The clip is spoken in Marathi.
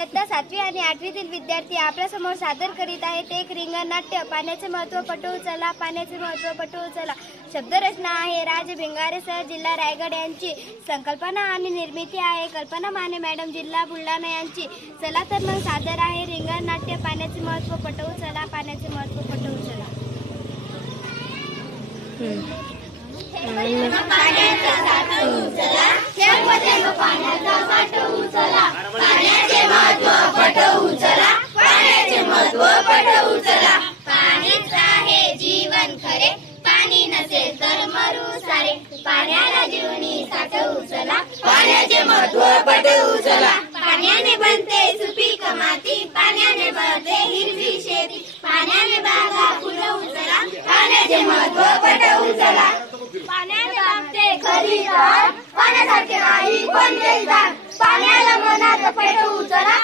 इयत्ता 7वी आणि 8वीतील विद्यार्थी आपल्यासमोर सादर करीत आहेत एक रिंगण नाट्य पाण्याचे महत्त्व पटवू चला, पाण्याचे महत्त्व पटवू चला। शब्दरचना आहे राज भिंगारे सर, जिल्हा रायगड यांची। संकल्पना आणि निर्मिती आहे कल्पना माने मॅडम, जिल्हा बुलढाणा यांची। चला तर मग सादर आहे रिंगण नाट्य पाण्याचे महत्त्व पटवू चला, पाण्याचे महत्त्व पटवू चला। पाण्याचा साठवू चला, थेंब थेंब पाण्याचा साठवू चला, पाण्याचे महत्त्व पटवू चला, पाण्याचे महत्त्व पटवू चला। पाणीच आहे जीवन खरे, पाणी नसेल तर मरू सारे। पाण्याला जीवनी साठवू चला, पाण्याचे महत्त्व पटवू चला। पाण्याने बनते सुपीक माती, पाण्याने बनते हिरवी शेती, पाण्याने बागा फुलवू चला, पाण्याचे महत्त्व पटवू चला। पाण्याने लागते खरी जाण, पाण्यासारखे नाही कोणतेही दान, पाण्याला मनात पेटवू चला,